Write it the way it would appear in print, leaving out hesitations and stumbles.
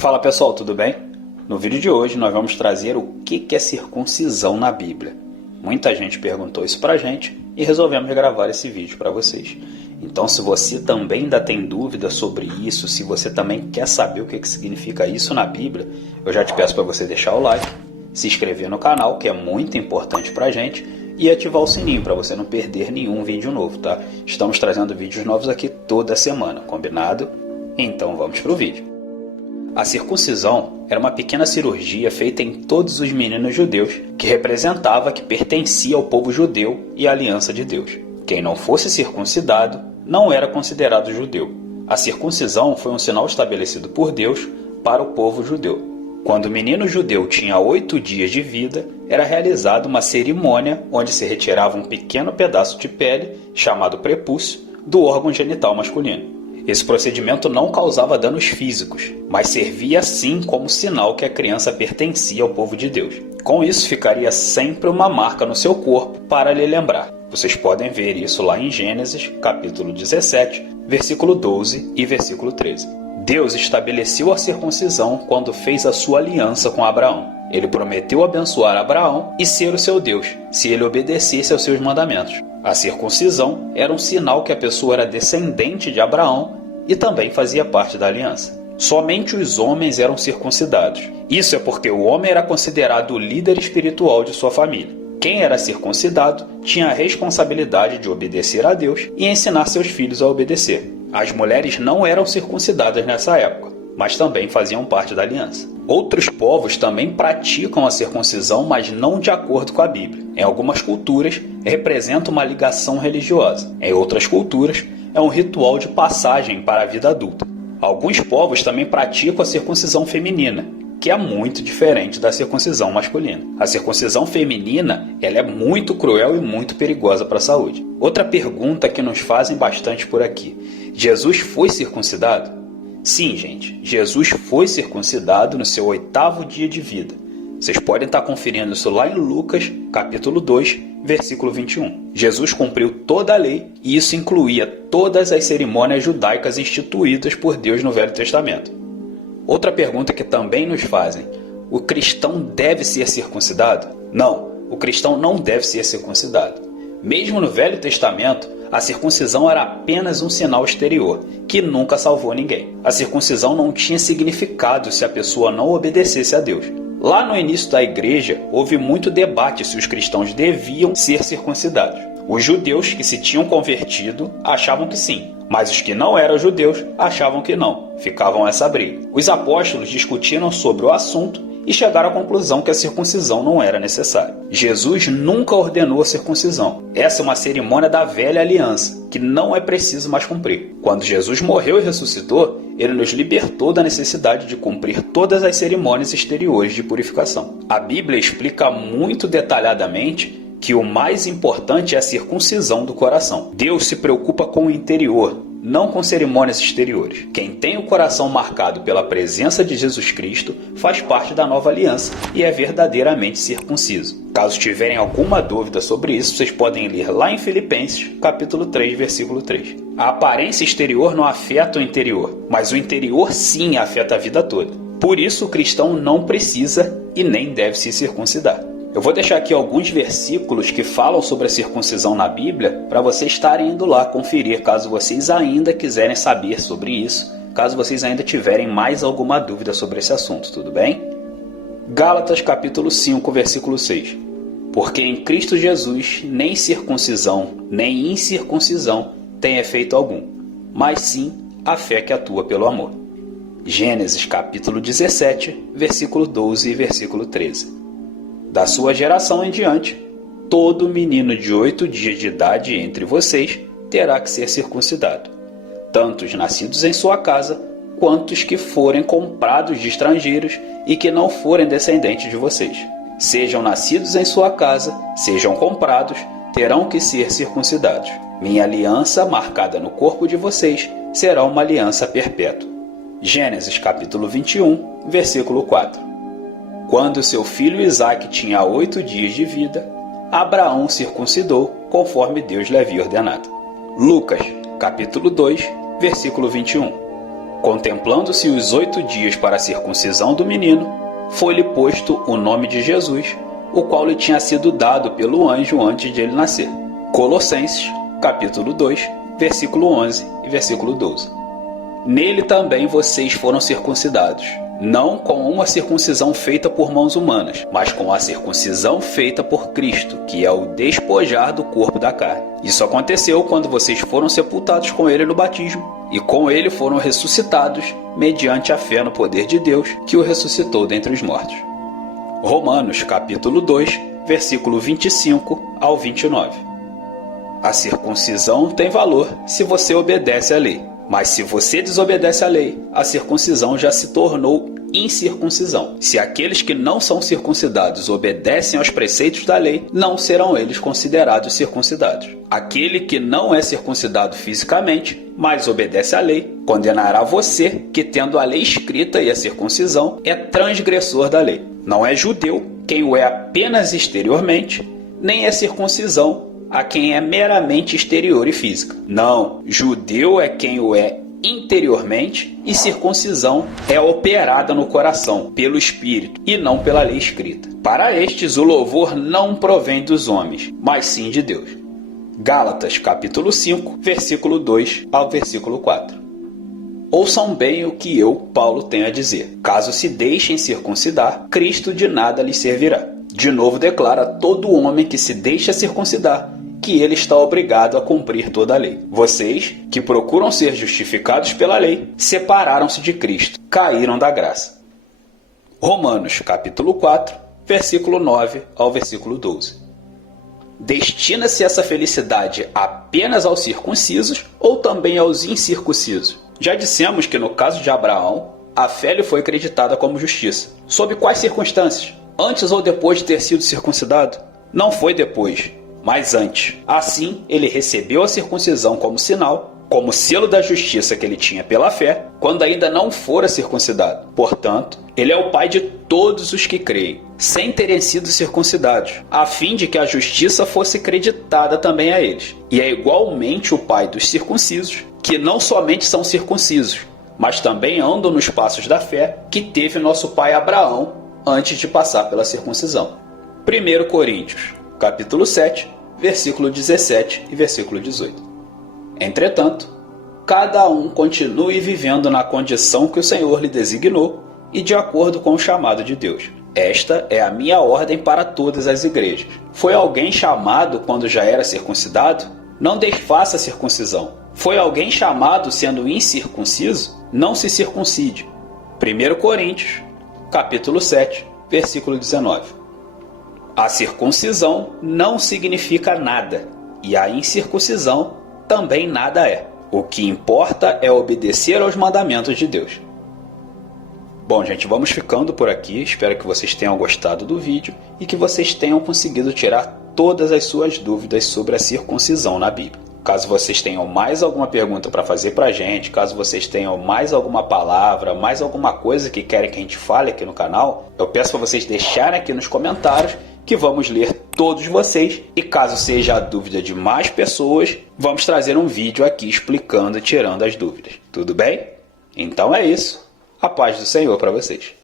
Fala pessoal, tudo bem? No vídeo de hoje nós vamos trazer o que é circuncisão na Bíblia. Muita gente perguntou isso pra gente e resolvemos gravar esse vídeo para vocês. Então se você também ainda tem dúvida sobre isso, se você também quer saber o que significa isso na Bíblia, eu já te peço para você deixar o like, se inscrever no canal, que é muito importante pra gente, e ativar o sininho para você não perder nenhum vídeo novo, tá? Estamos trazendo vídeos novos aqui toda semana, combinado? Então vamos pro vídeo. A circuncisão era uma pequena cirurgia feita em todos os meninos judeus, que representava que pertencia ao povo judeu e à aliança de Deus. Quem não fosse circuncidado não era considerado judeu. A circuncisão foi um sinal estabelecido por Deus para o povo judeu. Quando o menino judeu tinha 8 dias de vida, era realizada uma cerimônia onde se retirava um pequeno pedaço de pele, chamado prepúcio, do órgão genital masculino. Esse procedimento não causava danos físicos, mas servia sim como sinal que a criança pertencia ao povo de Deus. Com isso, ficaria sempre uma marca no seu corpo para lhe lembrar. Vocês podem ver isso lá em Gênesis, capítulo 17, versículo 12 e versículo 13. Deus estabeleceu a circuncisão quando fez a sua aliança com Abraão. Ele prometeu abençoar Abraão e ser o seu Deus, se ele obedecesse aos seus mandamentos. A circuncisão era um sinal que a pessoa era descendente de Abraão e também fazia parte da aliança. Somente os homens eram circuncidados. Isso é porque o homem era considerado o líder espiritual de sua família. Quem era circuncidado tinha a responsabilidade de obedecer a Deus e ensinar seus filhos a obedecer. As mulheres não eram circuncidadas nessa época, mas também faziam parte da aliança. Outros povos também praticam a circuncisão, mas não de acordo com a Bíblia. Em algumas culturas, representa uma ligação religiosa. Em outras culturas, é um ritual de passagem para a vida adulta. Alguns povos também praticam a circuncisão feminina, que é muito diferente da circuncisão masculina. A circuncisão feminina ela é muito cruel e muito perigosa para a saúde. Outra pergunta que nos fazem bastante por aqui: Jesus foi circuncidado? Sim, gente, Jesus foi circuncidado no seu 8º dia de vida. Vocês podem estar conferindo isso lá em Lucas, capítulo 2, versículo 21. Jesus cumpriu toda a lei e isso incluía todas as cerimônias judaicas instituídas por Deus no Velho Testamento. Outra pergunta que também nos fazem: o cristão deve ser circuncidado? Não, o cristão não deve ser circuncidado. Mesmo no Velho Testamento, a circuncisão era apenas um sinal exterior, que nunca salvou ninguém. A circuncisão não tinha significado se a pessoa não obedecesse a Deus. Lá no início da igreja, houve muito debate se os cristãos deviam ser circuncidados. Os judeus que se tinham convertido achavam que sim, mas os que não eram judeus achavam que não. Ficavam essa briga. Os apóstolos discutiram sobre o assunto e chegaram à conclusão que a circuncisão não era necessária. Jesus nunca ordenou a circuncisão. Essa é uma cerimônia da velha aliança, que não é preciso mais cumprir. Quando Jesus morreu e ressuscitou, ele nos libertou da necessidade de cumprir todas as cerimônias exteriores de purificação. A Bíblia explica muito detalhadamente que o mais importante é a circuncisão do coração. Deus se preocupa com o interior, não com cerimônias exteriores. Quem tem o coração marcado pela presença de Jesus Cristo faz parte da nova aliança e é verdadeiramente circunciso. Caso tiverem alguma dúvida sobre isso, vocês podem ler lá em Filipenses, capítulo 3, versículo 3. A aparência exterior não afeta o interior, mas o interior sim afeta a vida toda. Por isso o cristão não precisa e nem deve se circuncidar. Eu vou deixar aqui alguns versículos que falam sobre a circuncisão na Bíblia para vocês estarem indo lá conferir, caso vocês ainda quiserem saber sobre isso, caso vocês ainda tiverem mais alguma dúvida sobre esse assunto, tudo bem? Gálatas capítulo 5, versículo 6. Porque em Cristo Jesus nem circuncisão, nem incircuncisão tem efeito algum, mas sim a fé que atua pelo amor. Gênesis capítulo 17, versículo 12 e versículo 13. Da sua geração em diante, todo menino de 8 dias de idade entre vocês terá que ser circuncidado, tanto os nascidos em sua casa, quanto os que forem comprados de estrangeiros e que não forem descendentes de vocês. Sejam nascidos em sua casa, sejam comprados, terão que ser circuncidados. Minha aliança, marcada no corpo de vocês, será uma aliança perpétua. Gênesis capítulo 21, versículo 4. Quando seu filho Isaque tinha 8 dias de vida, Abraão circuncidou, conforme Deus lhe havia ordenado. Lucas, capítulo 2, versículo 21. Contemplando-se os 8 dias para a circuncisão do menino, foi-lhe posto o nome de Jesus, o qual lhe tinha sido dado pelo anjo antes de ele nascer. Colossenses, capítulo 2, versículo 11 e versículo 12. Nele também vocês foram circuncidados, não com uma circuncisão feita por mãos humanas, mas com a circuncisão feita por Cristo, que é o despojar do corpo da carne. Isso aconteceu quando vocês foram sepultados com ele no batismo, e com ele foram ressuscitados, mediante a fé no poder de Deus, que o ressuscitou dentre os mortos. Romanos, capítulo 2, versículo 25 ao 29. A circuncisão tem valor se você obedece à lei. Mas se você desobedece à lei, a circuncisão já se tornou incircuncisão. Se aqueles que não são circuncidados obedecem aos preceitos da lei, não serão eles considerados circuncidados. Aquele que não é circuncidado fisicamente, mas obedece à lei, condenará você que, tendo a lei escrita e a circuncisão, é transgressor da lei. Não é judeu quem o é apenas exteriormente, nem é circuncisão a quem é meramente exterior e física. Não, judeu é quem o é interiormente e circuncisão é operada no coração, pelo Espírito e não pela lei escrita. Para estes o louvor não provém dos homens, mas sim de Deus. Gálatas capítulo 5, versículo 2 ao versículo 4. Ouçam bem o que eu, Paulo, tenho a dizer. Caso se deixem circuncidar, Cristo de nada lhes servirá. De novo declara todo homem que se deixa circuncidar que ele está obrigado a cumprir toda a lei. Vocês, que procuram ser justificados pela lei, separaram-se de Cristo, caíram da graça. Romanos, capítulo 4, versículo 9 ao versículo 12. Destina-se essa felicidade apenas aos circuncisos ou também aos incircuncisos? Já dissemos que no caso de Abraão, a fé lhe foi creditada como justiça. Sob quais circunstâncias? Antes ou depois de ter sido circuncidado? Não foi depois, mas antes. Assim, ele recebeu a circuncisão como sinal, como selo da justiça que ele tinha pela fé, quando ainda não fora circuncidado. Portanto, ele é o pai de todos os que creem, sem terem sido circuncidados, a fim de que a justiça fosse creditada também a eles. E é igualmente o pai dos circuncisos, que não somente são circuncisos, mas também andam nos passos da fé que teve nosso pai Abraão antes de passar pela circuncisão. 1 Coríntios, capítulo 7, versículo 17 e versículo 18. Entretanto, cada um continue vivendo na condição que o Senhor lhe designou e de acordo com o chamado de Deus. Esta é a minha ordem para todas as igrejas. Foi alguém chamado quando já era circuncidado? Não desfaça a circuncisão. Foi alguém chamado sendo incircunciso? Não se circuncide. 1 Coríntios, capítulo 7, versículo 19. A circuncisão não significa nada, e a incircuncisão também nada é. O que importa é obedecer aos mandamentos de Deus. Bom, gente, vamos ficando por aqui. Espero que vocês tenham gostado do vídeo e que vocês tenham conseguido tirar todas as suas dúvidas sobre a circuncisão na Bíblia. Caso vocês tenham mais alguma pergunta para fazer para a gente, caso vocês tenham mais alguma palavra, mais alguma coisa que querem que a gente fale aqui no canal, eu peço para vocês deixarem aqui nos comentários que vamos ler todos vocês. E caso seja a dúvida de mais pessoas, vamos trazer um vídeo aqui explicando e tirando as dúvidas. Tudo bem? Então é isso. A paz do Senhor para vocês.